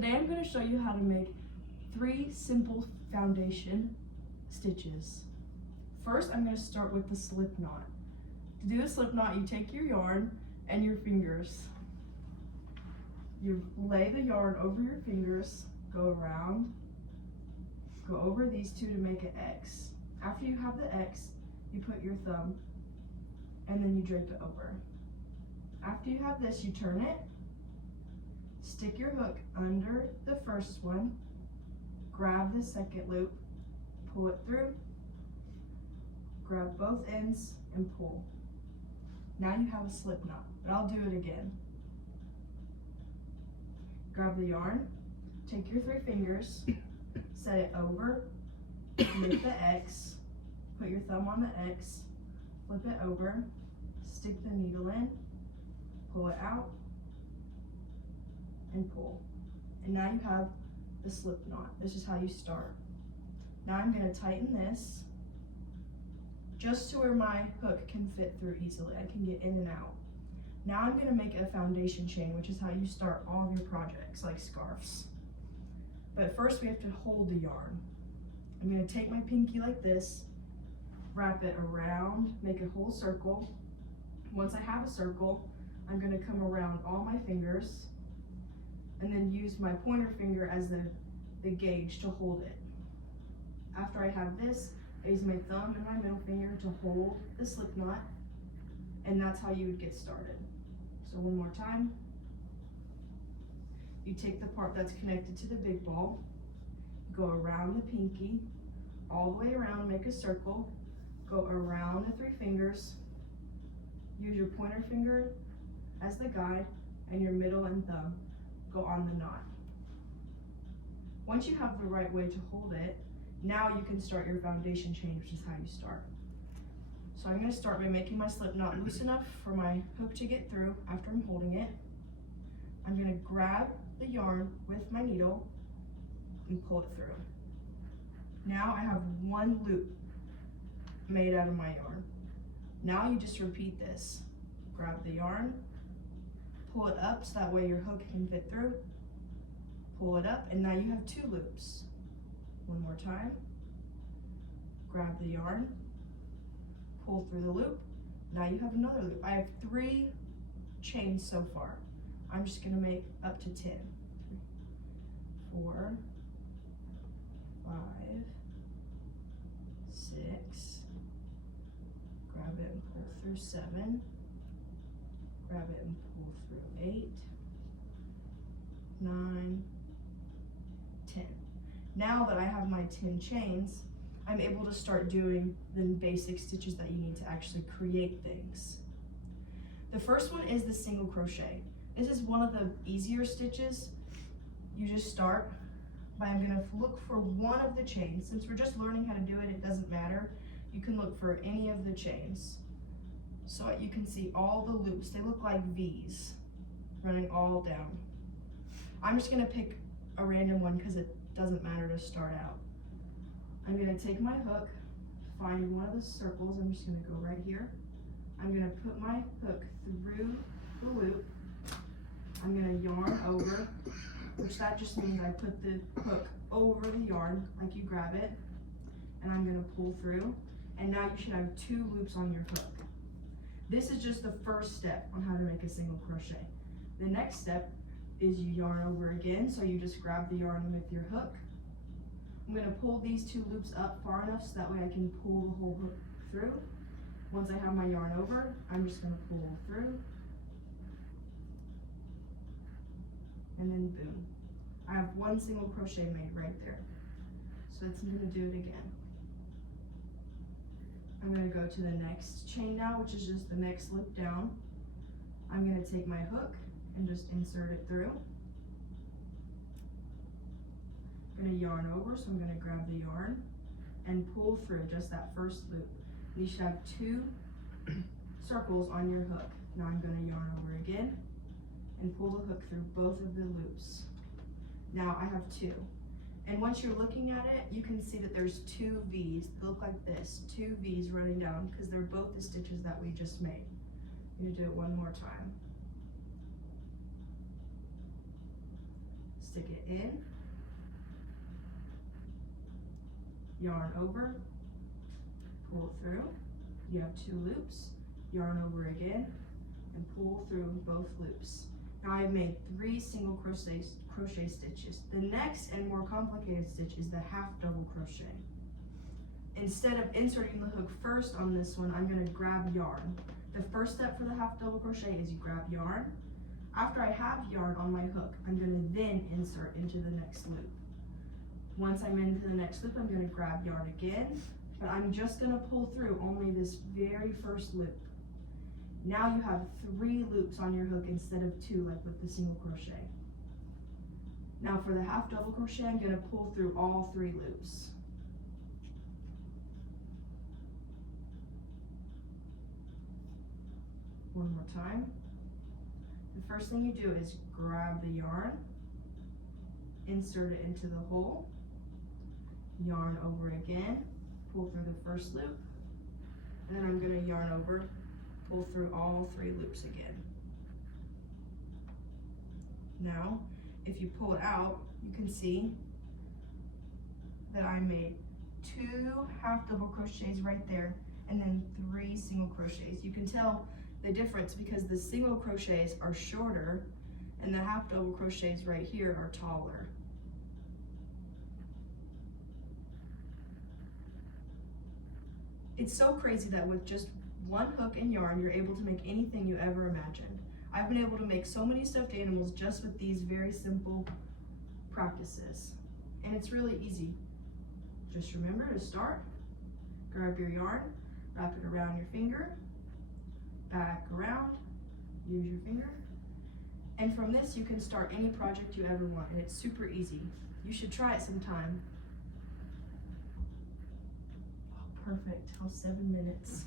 Today I'm going to show you how to make 3 simple foundation stitches. First, I'm going to start with the slip knot. To do a slip knot, you take your yarn and your fingers. You lay the yarn over your fingers, go around, go over these two to make an X. After you have the X, you put your thumb and then you drape it over. After you have this, you turn it, stick your hook under the first one, grab the second loop, pull it through, grab both ends and pull. Now you have a slip knot, but I'll do it again. Grab the yarn, take your 3 fingers, set it over, make the X, put your thumb on the X, flip it over, stick the needle in, pull it out, and pull. And now you have the slip knot. This is how you start. Now I'm going to tighten this just to where my hook can fit through easily. I can get in and out. Now I'm going to make a foundation chain, which is how you start all of your projects, like scarves. But first we have to hold the yarn. I'm going to take my pinky like this, wrap it around, make a whole circle. Once I have a circle, I'm going to come around all my fingers and then use my pointer finger as the gauge to hold it. After I have this, I use my thumb and my middle finger to hold the slip knot, and that's how you would get started. So one more time. You take the part that's connected to the big ball, go around the pinky, all the way around, make a circle, go around the 3 fingers, use your pointer finger as the guide, and your middle and thumb go on the knot. Once you have the right way to hold it, now you can start your foundation chain, which is how you start. So I'm going to start by making my slip knot loose enough for my hook to get through after I'm holding it. I'm going to grab the yarn with my needle and pull it through. Now I have 1 loop made out of my yarn. Now you just repeat this. Grab the yarn, pull it up so that way your hook can fit through, pull it up, and now you have 2 loops. One more time. Grab the yarn, pull through the loop. Now you have another loop. I have 3 chains so far. I'm just going to make up to 10. 4, 5, 6. Grab it and pull through 7. Grab it and pull through 8, 9, 10. Now that I have my 10 chains, I'm able to start doing the basic stitches that you need to actually create things. The first one is the single crochet. This is one of the easier stitches. You just start by, I'm going to look for one of the chains. Since we're just learning how to do it, it doesn't matter. You can look for any of the chains. So you can see all the loops. They look like V's running all down. I'm just going to pick a random one because it doesn't matter to start out. I'm going to take my hook, find one of the circles. I'm just going to go right here. I'm going to put my hook through the loop. I'm going to yarn over, which that just means I put the hook over the yarn, like you grab it, and I'm going to pull through. And now you should have 2 loops on your hook. This is just the first step on how to make a single crochet. The next step is you yarn over again, so you just grab the yarn with your hook. I'm going to pull these 2 loops up far enough so that way I can pull the whole hook through. Once I have my yarn over, I'm just going to pull through, and then boom. I have 1 single crochet made right there. So I'm going to do it again. I'm going to go to the next chain now, which is just the next loop down. I'm going to take my hook and just insert it through. I'm going to yarn over, so I'm going to grab the yarn and pull through just that first loop. You should have 2 circles on your hook. Now I'm going to yarn over again and pull the hook through both of the loops. Now I have 2. And once you're looking at it, you can see that there's 2 V's. They look like this, 2 V's running down because they're both the stitches that we just made. I'm going to do it one more time. stick it in, yarn over, pull through. You have 2 loops, yarn over again, and pull through both loops. Now I've made 3 single crochet stitches. The next and more complicated stitch is the half double crochet. Instead of inserting the hook first on this one, I'm going to grab yarn. The first step for the half double crochet is you grab yarn. After I have yarn on my hook, I'm going to then insert into the next loop. Once I'm into the next loop, I'm going to grab yarn again, but I'm just going to pull through only this very first loop. Now you have 3 loops on your hook instead of 2 like with the single crochet. Now for the half double crochet, I'm going to pull through all 3 loops. One more time. The first thing you do is grab the yarn, insert it into the hole, yarn over again, pull through the first loop, and then I'm going to yarn over, pull through all 3 loops again. Now, if you pull it out, you can see that I made 2 half double crochets right there, and then 3 single crochets. You can tell the difference because the single crochets are shorter and the half double crochets right here are taller. It's so crazy that with just 1 hook and yarn, you're able to make anything you ever imagined. I've been able to make so many stuffed animals just with these very simple practices. And it's really easy. Just remember to start, grab your yarn, wrap it around your finger, back around, use your finger. And from this, you can start any project you ever want, and it's super easy. You should try it sometime. Oh, perfect. How 7 minutes.